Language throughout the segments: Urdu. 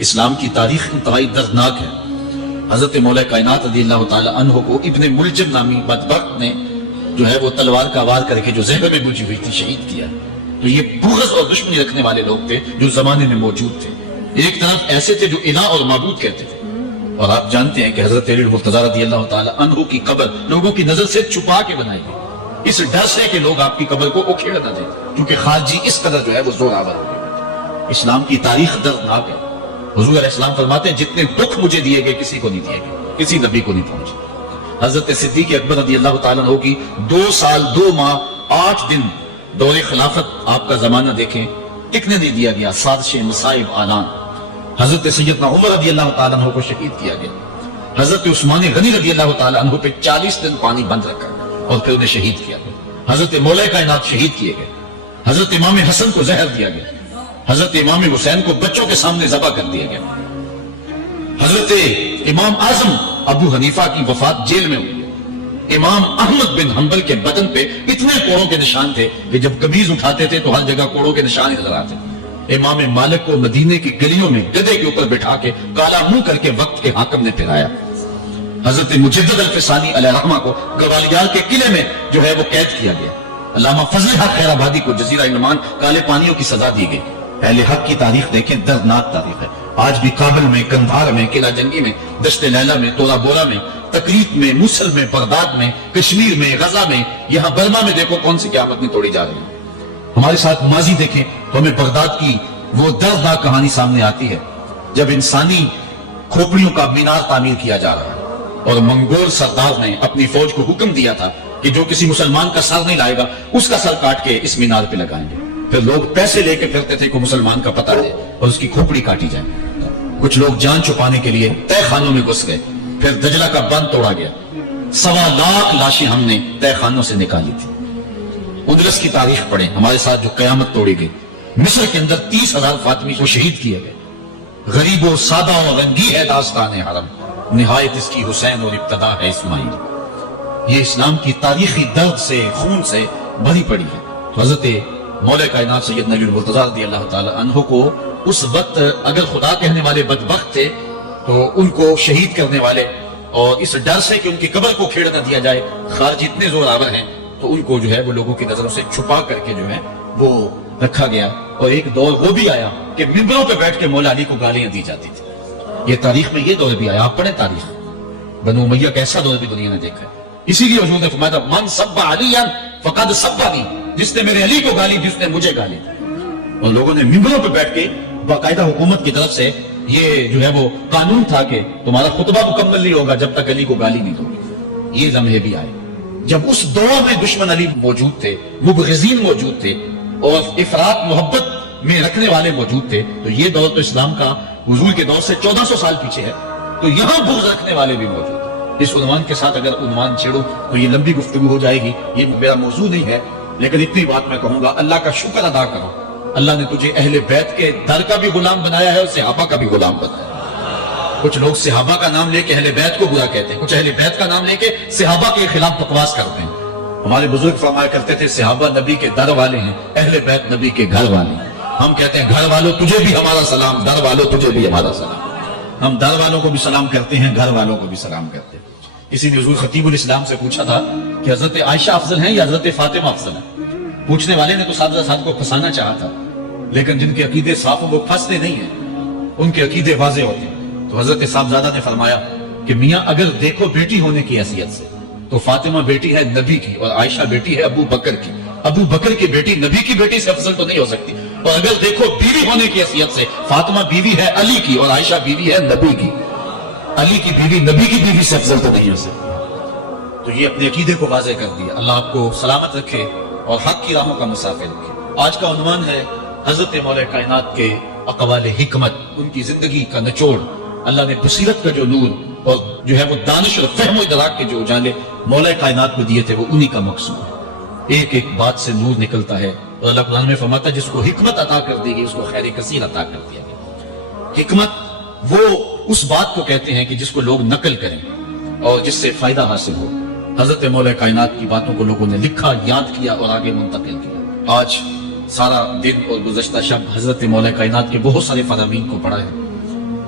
اسلام کی تاریخ انتہائی دردناک ہے۔ حضرت مولا کائنات رضی اللہ تعالی عنہ کو ابن ملجم نامی بدبخت نے جو ہے وہ تلوار کا وار کر کے جو زہر میں بجھی ہوئی تھی شہید کیا۔ تو یہ بغض اور دشمنی رکھنے والے لوگ تھے جو زمانے میں موجود تھے۔ ایک طرف ایسے تھے جو الہ اور معبود کہتے تھے، اور آپ جانتے ہیں کہ حضرت علی مرتضیٰ رضی اللہ تعالی عنہ کی قبر لوگوں کی نظر سے چھپا کے بنائی گئی، اس ڈر سے کہ لوگ آپ کی قبر کو اکھیڑ نہ دیں، کیونکہ خارجی اس قدر جو ہے وہ زور آور ہو گئے۔ اسلام کی تاریخ دردناک ہے۔ حضور علیہ السلام فرماتے ہیں جتنے دکھ مجھے دیے گئے کسی کو نہیں دیے گئے، کسی نبی کو نہیں پہنچے۔ حضرت صدیق اکبر رضی اللہ تعالیٰ عنہ کی 2 سال 2 ماہ 8 دن دور خلافت آپ کا زمانہ دیکھیں، ٹکنے نہیں دیا گیا، سازشیں، مصائب، اعلان۔ حضرت سیدنا عمر رضی اللہ تعالیٰ عنہ کو شہید کیا گیا۔ حضرت عثمان غنی رضی اللہ تعالیٰ عنہ پہ 40 دن پانی بند رکھا اور پھر انہیں شہید کیا گیا۔ حضرت مولا کائنات شہید کیے گئے۔ حضرت امام حسن کو زہر دیا گیا۔ حضرت امام حسین کو بچوں کے سامنے ذبح کر دیا گیا۔ حضرت امام اعظم ابو حنیفہ کی وفات جیل میں ہوئی۔ امام احمد بن حنبل کے بدن پہ اتنے کوڑوں کے نشان تھے کہ جب قمیض اٹھاتے تھے تو ہر جگہ کوڑوں کے نشان نظر آتے۔ امام مالک کو مدینے کی گلیوں میں گدھے کے اوپر بٹھا کے کالا منہ کر کے وقت کے حاکم نے پھرایا۔ حضرت مجدد الفسانی علیہ رحمہ کو گوالیار کے قلعے میں جو ہے وہ قید کیا گیا۔ علامہ فضل حق خیر آبادی کو جزیرہ نعمان کالے پانیوں کی سزا دی گئی۔ اہل حق کی تاریخ دیکھیں، دردناک تاریخ ہے۔ آج بھی کابل میں، کندھار میں، قلعہ جنگی میں، دشت لیلہ میں، تورا بورا میں، تکریت میں، موصل میں، بغداد میں، کشمیر میں، غزہ میں، یہاں برما میں دیکھو کون سی قیامت نہیں توڑی جا رہی ہے۔ ہمارے ساتھ ماضی دیکھیں تو ہمیں بغداد کی وہ دردناک کہانی سامنے آتی ہے جب انسانی کھوپڑیوں کا مینار تعمیر کیا جا رہا ہے، اور منگول سردار نے اپنی فوج کو حکم دیا تھا کہ جو کسی مسلمان کا سر نہیں لائے گا اس کا سر کاٹ کے اس مینار پہ لگائیں گے۔ پھر لوگ پیسے لے کے پھرتے تھے کہ مسلمان کا پتہ ہے اور اس کی کھوپڑی کاٹی جائے۔ کچھ لوگ جان چھپانے کے لیے تہ خانوں میں گھس گئے، پھر دجلہ کا بند توڑا گیا۔ 1.25 لاکھ لاشیں ہم نے تہ خانوں سے نکالی تھی۔ اندلس کی تاریخ پڑھیں، ہمارے ساتھ جو قیامت توڑی گئی۔ مصر کے اندر 30,000 فاطمی کو شہید کیے گئے۔ غریب و سادہ و رنگی ہے داستان حرم، نہایت اس کی حسین اور ابتدا ہے اسماعیل۔ یہ اسلام کی تاریخی درد سے، خون سے بھری پڑی ہے۔ تو حضرت مولا کائنات سیدنا علی مرتضیٰ رضی اللہ تعالی عنہ کو اس وقت اگر خدا کہنے والے بدبخت تھے تو ان کو شہید کرنے والے، اور اس ڈر سے کہ ان کی قبر کو کھیڑ نہ دیا جائے، خارجی اتنے زور آور ہیں تو ان کو جو ہے وہ لوگوں کی نظروں سے چھپا کر کے جو ہے وہ رکھا گیا۔ اور ایک دور وہ بھی آیا کہ ممبروں پہ بیٹھ کے مولا علی کو گالیاں دی جاتی تھی۔ یہ تاریخ میں یہ دور بھی آیا، آپ پڑھیں تاریخ، بنو امیہ کا ایسا دور بھی دنیا نے دیکھا ہے۔ اسی لیے حضور نے فرمایا تھا من سب علیٰ فقد سبنی، جس نے میرے علی کو گالی دی اس نے مجھے گالی دی۔ اور لوگوں نے ممبروں پہ بیٹھ کے باقاعدہ حکومت کی طرف سے یہ جو ہے وہ قانون تھا کہ تمہارا خطبہ مکمل نہیں ہوگا جب تک علی کو گالی نہیں دو گی۔ یہ لمحے بھی آئے جب اس دور میں دشمن علی موجود تھے، مبغضین موجود تھے، اور افراط محبت میں رکھنے والے موجود تھے۔ تو یہ دور تو اسلام کا حضور کے دور سے 1400 سال پیچھے ہے، تو یہاں بغض رکھنے والے بھی موجود ہیں۔ اس عنوان کے ساتھ اگر عنوان چھیڑوں تو یہ لمبی گفتگو ہو جائے گی، یہ میرا موضوع نہیں ہے، لیکن اتنی بات میں کہوں گا، اللہ کا شکر ادا کرو، اللہ نے تجھے اہل بیت کے در کا بھی غلام بنایا ہے اور صحابہ کا بھی غلام بنایا ہے۔ کچھ لوگ صحابہ کا نام لے کے اہل بیت کو برا کہتے ہیں، کچھ اہل بیت کا نام لے کے صحابہ کے خلاف بکواس کرتے ہیں۔ ہمارے بزرگ فرمایا کرتے تھے صحابہ نبی کے در والے ہیں، اہل بیت نبی کے گھر والے ہیں۔ ہم کہتے ہیں گھر والوں تجھے بھی ہمارا سلام، در والوں تجھے بھی ہمارا سلام۔ ہم در والوں کو بھی سلام کرتے ہیں، گھر والوں کو بھی سلام کرتے ہیں۔ کسی نے حضور خطیب الاسلام سے پوچھا تھا کہ حضرت عائشہ افضل ہیں یا حضرت فاطمہ افضل ہیں؟ پوچھنے والے نے تو صاحب کو پھنسانا چاہا تھا، لیکن جن کے عقیدے صاف ہیں وہ پھنستے نہیں ہیں، ان کے عقیدے واضح ہوتے ہیں۔ تو حضرت صاحبزادہ نے فرمایا کہ میاں اگر دیکھو بیٹی ہونے کی حیثیت سے تو فاطمہ بیٹی ہے نبی کی اور عائشہ بیٹی ہے ابو بکر کی۔ ابو بکر کی بیٹی نبی کی بیٹی سے افضل تو نہیں ہو سکتی، اور اگر دیکھو بیوی ہونے کی حیثیت سے فاطمہ بیوی ہے علی کی اور عائشہ بیوی ہے نبی کی۔ علی کی بیوی نبی کی بیوی سے افضل تو نہیں ہو سکتی۔ تو یہ اپنے عقیدے کو واضح کر دیا۔ اللہ آپ کو سلامت رکھے اور حق کی راہوں کا مسافر رکھے۔ آج کا عنوان ہے حضرت مولا کائنات کے اقوال حکمت، ان کی زندگی کا نچوڑ۔ اللہ نے بصیرت کا جو نور اور جو ہے وہ دانش اور فہم و ادراک کے جو اجالے مولا کائنات کو دیے تھے وہ انہی کا مقصود ہے۔ ایک ایک بات سے نور نکلتا ہے، اور اللہ قرآن میں فرماتا ہے جس کو حکمت عطا کر دی گئی اس کو خیر کثیر عطا کر دیا گیا۔ حکمت وہ اس بات کو کہتے ہیں کہ جس کو لوگ نقل کریں اور جس سے فائدہ حاصل ہو۔ حضرت مولا کائنات کی باتوں کو لوگوں نے لکھا، یاد کیا اور آگے منتقل کیا۔ آج سارا دن اور گزشتہ شب حضرت مولا کائنات کے بہت سارے فرامین کو پڑھا ہے۔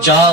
4